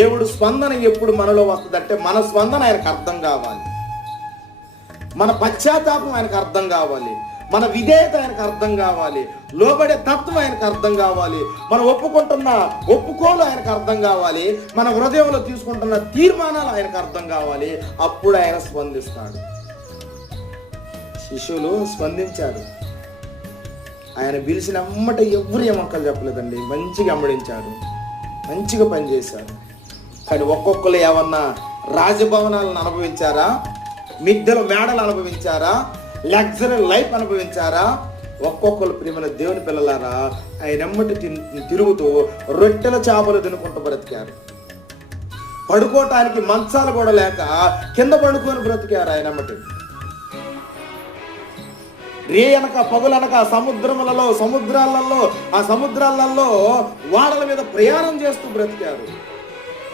దేవుడు స్పందన ఎప్పుడు మనలో వస్తుందంటే మన స్పందన ఆయనకు అర్థం కావాలి. మన పశ్చాత్తాపం ఆయనకు అర్థం కావాలి. మన విధేయత ఆయనకు అర్థం కావాలి. లోబడే తత్వం ఆయనకు అర్థం కావాలి. మనం ఒప్పుకుంటున్న ఒప్పుకోలు ఆయనకు అర్థం కావాలి. మన హృదయంలో తీసుకుంటున్న తీర్మానాలు ఆయనకు అర్థం కావాలి. అప్పుడు ఆయన స్పందిస్తాడు. శిష్యులు స్పందించారు. ఆయన పిలిచిన అమ్మట ఎవరు ఏమక్కలు చెప్పలేదండి. మంచిగా అమ్మడించారు. మంచిగా పనిచేశారు. కానీ ఒక్కొక్కరు ఏమన్నా రాజభవనాలను అనుభవించారా? మిద్దెల మేడలు అనుభవించారా? Luxury life అనుభవించారా? ఒక్కొక్కరు ప్రేమల దేవుని పిల్లలారా ఆయన ఎమ్మటి తిన్- తిరుగుతూ రొట్టెల చేపలు తినుకుంటూ బ్రతికారు. పడుకోవటానికి మంచాలు కూడా లేక కింద పడుకొని బ్రతికారు ఆయన ఎమ్మటి రే అనక పగులనక సముద్రములలో సముద్రాలలో ఆ సముద్రాలలో వాడల మీద ప్రయాణం చేస్తూ బ్రతికారు.